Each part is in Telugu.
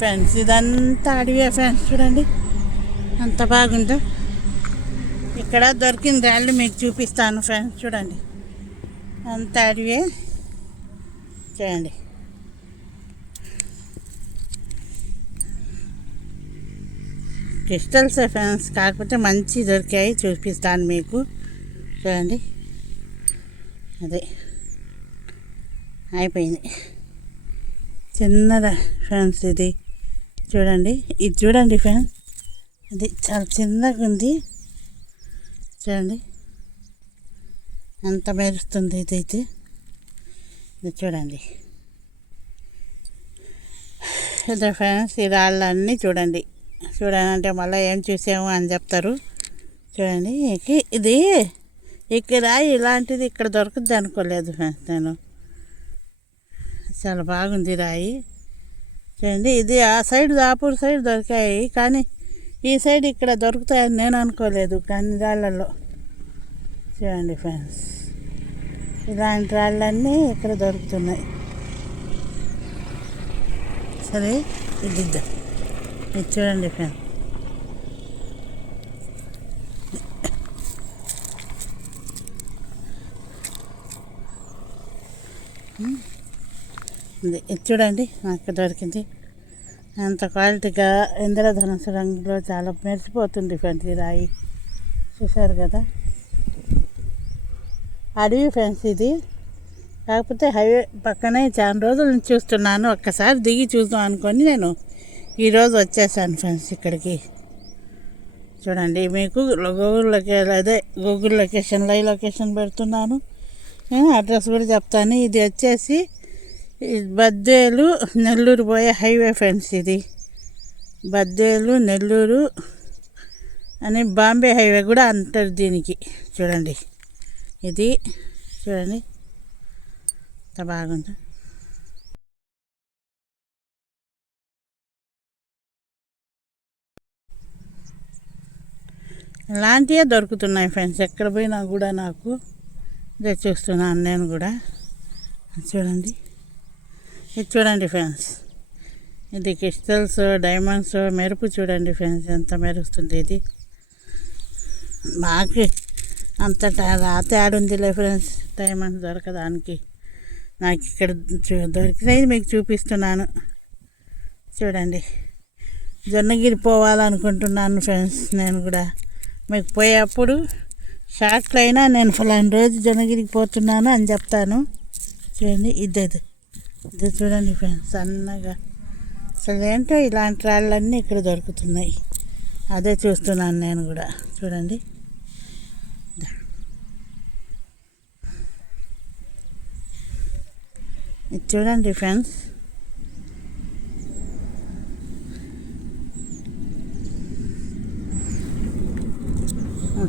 ఫ్రెండ్స్ ఇదంతా అడవియే ఫ్రెండ్స్, చూడండి అంత బాగుందో. ఇక్కడ దొరికిన రాళ్ళు మీకు చూపిస్తాను ఫ్రెండ్స్, చూడండి అంత అడవియే. చూడండి క్రిస్టల్సే ఫ్రెండ్స్, కాకపోతే మంచి దొరికాయి, చూపిస్తాను మీకు. చూడండి అదే అయిపోయింది చిన్నదా ఫ్రెండ్స్. ఇది చూడండి, ఇది చూడండి ఫ్రెండ్స్, ఇది చాలా చిన్నగా ఉంది. చూడండి ఎంత మెరుస్తుంది ఇదైతే. ఇది చూడండి ఇదే ఫ్రెండ్స్, ఈ రాళ్ళన్నీ చూడండి. చూడండి అంటే మళ్ళీ ఏం చూసాము అని చెప్తారు. చూడండి ఇది ఇక్కడ ఇలాంటిది ఇక్కడ దొరుకుద్ది అనుకోలేదు ఫ్రెండ్స్ నేను. చాలా బాగుంది రాయి. చూడండి ఇది ఆ సైడ్ దాపూర్ సైడ్ దొరికాయి, కానీ ఈ సైడ్ ఇక్కడ దొరుకుతాయని నేను అనుకోలేదు. కానీ రాళ్ళల్లో చూడండి ఫ్రెండ్స్, ఇలాంటి రాళ్ళన్నీ ఇక్కడ దొరుకుతున్నాయి. సరే ఇది ఇది చూడండి ఫ్రెండ్స్, ఇది చూడండి నాకు దొరికింది. అంత క్వాలిటీగా ఇంద్రధనుసు రంగులో చాలా మెరిసిపోతుంది ఫ్రెండ్స్ ఈ రాయి. చూసారు కదా, అడవి ఫ్రెండ్స్ ఇది. కాకపోతే హైవే పక్కనే చాలా రోజుల నుంచి చూస్తున్నాను, ఒక్కసారి దిగి చూద్దాం అనుకొని నేను ఈరోజు వచ్చేసాను ఫ్రెండ్స్ ఇక్కడికి. చూడండి మీకు గూగుల్ లొకేషన్ లైవ్ లొకేషన్ పెడుతున్నాను, అడ్రస్ కూడా చెప్తాను. ఇది వచ్చేసి బద్వేలు నెల్లూరు పోయే హైవే ఫ్రెండ్స్. ఇది బద్వేలు నెల్లూరు అని బాంబే హైవే కూడా అంటారు దీనికి. చూడండి ఇది చూడండి ఎంత బాగుంది. ఇలాంటివే దొరుకుతున్నాయి ఫ్రెండ్స్ ఎక్కడ పోయినా కూడా. నాకు ఇదే చూస్తున్నాను నేను కూడా. చూడండి ఇది చూడండి ఫ్రెండ్స్, ఇది క్రిస్టల్స్ డైమండ్స్ మెరుపు చూడండి ఫ్రెండ్స్ ఎంత మెరుస్తుంది. ఇది మాకు అంత రాతే ఆడుందిలే ఫ్రెండ్స్, డైమండ్స్ దొరకదానికి. నాకు ఇక్కడ దొరికినది మీకు చూపిస్తున్నాను. చూడండి జొన్నగిరి పోవాలనుకుంటున్నాను ఫ్రెండ్స్ నేను కూడా. మీకు పోయేప్పుడు షార్ట్లో అయినా నేను ఫలానా రోజు జొన్నగిరికి పోతున్నాను అని చెప్తాను. చూడండి ఇది చూడండి ఫ్రెండ్స్ సన్నగా. అసలు ఏంటో ఇలాంటి రాళ్ళన్నీ ఇక్కడ దొరుకుతున్నాయి, అదే చూస్తున్నాను నేను కూడా. చూడండి ఇది చూడండి ఫ్రెండ్స్,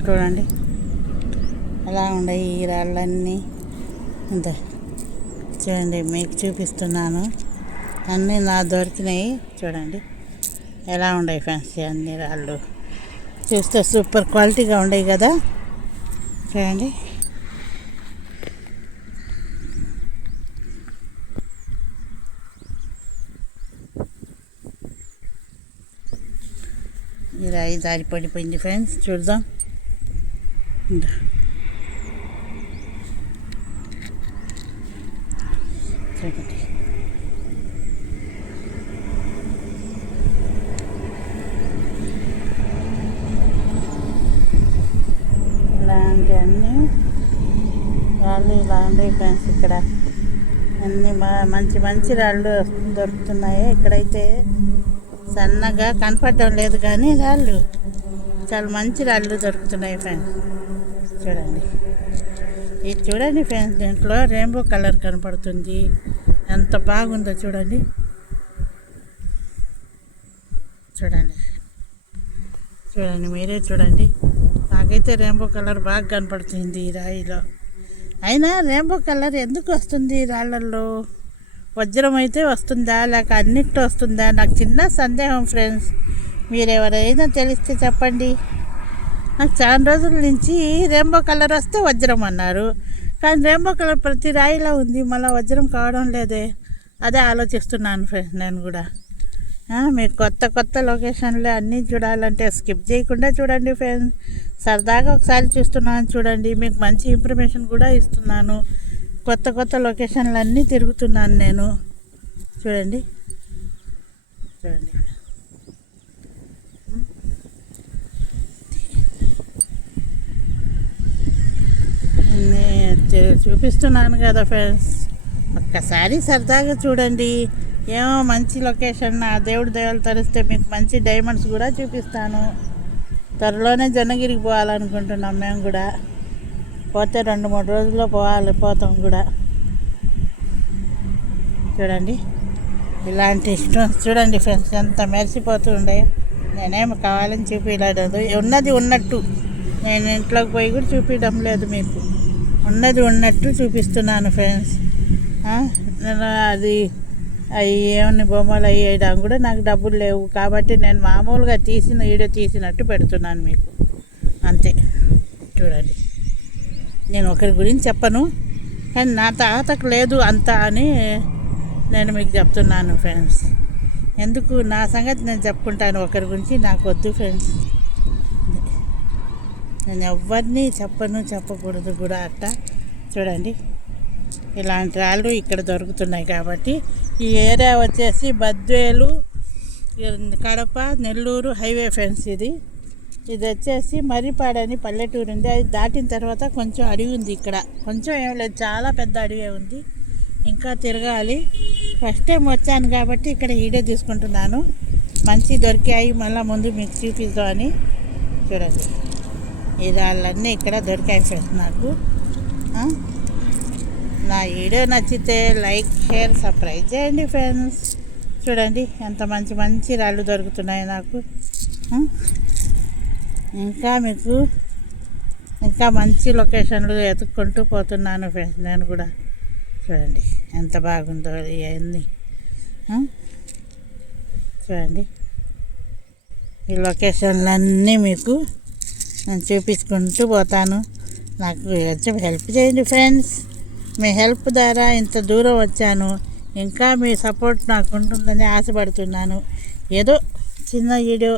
చూడండి అలా ఉన్నాయి ఈ రాళ్ళన్నీ. అంతే చూడండి మీకు చూపిస్తున్నాను, అన్నీ నా దొరికినాయి. చూడండి ఎలా ఉన్నాయి ఫ్రెండ్స్ అన్ని రాళ్ళు, చూస్తే సూపర్ క్వాలిటీగా ఉన్నాయి కదా. చూడండి ఈ రాయి దారి పడిపోయింది ఫ్రెండ్స్, చూద్దాం. చూడండి ఇలాంటివన్నీ రాళ్ళు ఇలా ఉన్నాయి ఫ్రెండ్స్. ఇక్కడ అన్నీ మంచి మంచి రాళ్ళు దొరుకుతున్నాయి. ఇక్కడైతే సన్నగా కనపడటం లేదు, కానీ రాళ్ళు చాలా మంచి రాళ్ళు దొరుకుతున్నాయి ఫ్రెండ్స్. చూడండి ఇది చూడండి ఫ్రెండ్స్, దీంట్లో రెయిన్బో కలర్ కనపడుతుంది, ఎంత బాగుందో చూడండి. చూడండి చూడండి మీరే చూడండి, నాకైతే రెయిన్బో కలర్ బాగా కనపడుతుంది ఈ రాయిలో. అయినా రెయిన్బో కలర్ ఎందుకు వస్తుంది రాళ్ళల్లో? వజ్రం అయితే వస్తుందా లేక అన్నిట్లో వస్తుందా? నాకు చిన్న సందేహం ఫ్రెండ్స్, మీరు ఎవరైనా తెలిస్తే చెప్పండి. నాకు చాలా రోజుల నుంచి రెయిన్బో కలర్ వస్తే వజ్రం అన్నారు, కానీ రెయిన్బో కలర్ ప్రతి రాయిలో ఉంది, మళ్ళీ వజ్రం కావడం లేదే. అదే ఆలోచిస్తున్నాను ఫ్రెండ్స్ నేను కూడా. మీకు కొత్త కొత్త లొకేషన్లు అన్నీ చూడాలంటే స్కిప్ చేయకుండా చూడండి ఫ్రెండ్స్. సరదాగా ఒకసారి చూస్తున్నాను చూడండి. మీకు మంచి ఇన్ఫర్మేషన్ కూడా ఇస్తున్నాను. కొత్త కొత్త లొకేషన్లు అన్నీ తిరుగుతున్నాను నేను. చూడండి చూడండి. చూపిస్తున్నాను కదా ఫ్రెండ్స్, ఒక్కసారి సరదాగా చూడండి. ఏమో మంచి లొకేషన్, నా దేవుడు దేవాలు తరిస్తే మీకు మంచి డైమండ్స్ కూడా చూపిస్తాను. త్వరలోనే జొన్నగిరికి పోవాలనుకుంటున్నాం మేము కూడా. పోతే 2-3 రోజుల్లో పోతాం కూడా. చూడండి ఇలాంటి స్టోన్స్ చూడండి ఫ్రెండ్స్, ఎంత మెరిసిపోతూ ఉండే. నేనేమి కావాలని చూపించలేదు, ఉన్నది ఉన్నట్టు. నేను ఇంట్లోకి పోయి కూడా చూపించడం లేదు, మీకు ఉన్నది ఉన్నట్టు చూపిస్తున్నాను ఫ్రెండ్స్. నేను అది ఏమన్నా బొమ్మలు వేయడం కూడా నాకు డబ్బులు లేవు కాబట్టి నేను మామూలుగా వీడియో తీసినట్టు పెడుతున్నాను మీకు, అంతే. చూడండి, నేను ఒకరి గురించి చెప్పను, కానీ నా తాతకు లేదు అంతా అని నేను మీకు చెప్తున్నాను ఫ్రెండ్స్. ఎందుకు నా సంగతి నేను చెప్పుకుంటాను, ఒకరి గురించి నాకు వద్దు ఫ్రెండ్స్. నేను ఎవరిని చెప్పకూడదు కూడా అట్లా. చూడండి ఇలాంటి రాళ్ళు ఇక్కడ దొరుకుతున్నాయి కాబట్టి. ఈ ఏరియా వచ్చేసి బద్వేలు, కడప, నెల్లూరు హైవే ఫ్రెండ్స్. ఇది వచ్చేసి మర్రిపాడని పల్లెటూరు ఉంది. అది దాటిన తర్వాత కొంచెం అడవి ఉంది. ఇక్కడ కొంచెం ఏం లేదు, చాలా పెద్ద అడవి ఉంది, ఇంకా తిరగాలి. ఫస్ట్ టైం వచ్చాను కాబట్టి ఇక్కడ వీడియో తీసుకుంటున్నాను. మంచి దొరికాయి, మళ్ళీ ముందు మీకు చూపిద్దామని. చూడండి ఈ రాళ్ళన్నీ ఇక్కడ దొరికాయి ఫ్రెండ్స్ నాకు. నా వీడియో నచ్చితే లైక్, షేర్, సబ్స్క్రైబ్ చేయండి ఫ్రెండ్స్. చూడండి ఎంత మంచి మంచి రాళ్ళు దొరుకుతున్నాయి నాకు. ఇంకా మంచి లొకేషన్లు ఎత్తుక్కుంటూ పోతున్నాను ఫ్రెండ్స్ నేను కూడా. చూడండి ఎంత బాగుందో ఇవన్నీ. చూడండి ఈ లొకేషన్లన్నీ మీకు నేను చూపించుకుంటూ పోతాను. నాకు హెల్ప్ చేయండి ఫ్రెండ్స్. మీ హెల్ప్ ద్వారా ఇంత దూరం వచ్చాను. ఇంకా మీ సపోర్ట్ నాకు ఉంటుందని ఆశపడుతున్నాను. ఏదో చిన్న వీడియో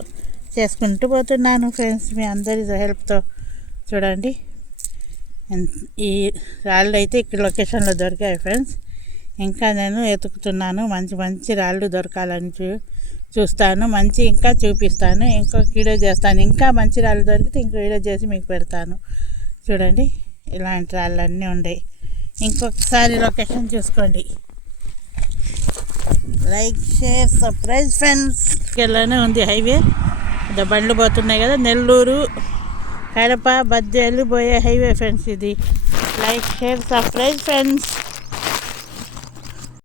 చేసుకుంటూ పోతున్నాను ఫ్రెండ్స్ మీ అందరి హెల్ప్తో. చూడండి ఈ రాళ్ళు అయితే ఇక్కడ లొకేషన్లో దొరికాయి ఫ్రెండ్స్. ఇంకా నేను ఎతుకుతున్నాను, మంచి మంచి రాళ్ళు దొరకాలని చూస్తాను, మంచి ఇంకా చూపిస్తాను, ఇంకొక వీడియో చేస్తాను. ఇంకా మంచి రాళ్ళు దొరికితే ఇంకో వీడియో చేసి మీకు పెడతాను. చూడండి ఇలాంటి రాళ్ళు అన్నీ ఉన్నాయి. ఇంకొకసారి లొకేషన్ చూసుకోండి. Like, share, subscribe friends. ఇలానే ఉంది హైవే, బండ్లు పోతున్నాయి కదా, నెల్లూరు, కడప, బద్వేలు పోయే హైవే ఫ్రెండ్స్ ఇది. Like, share, subscribe friends.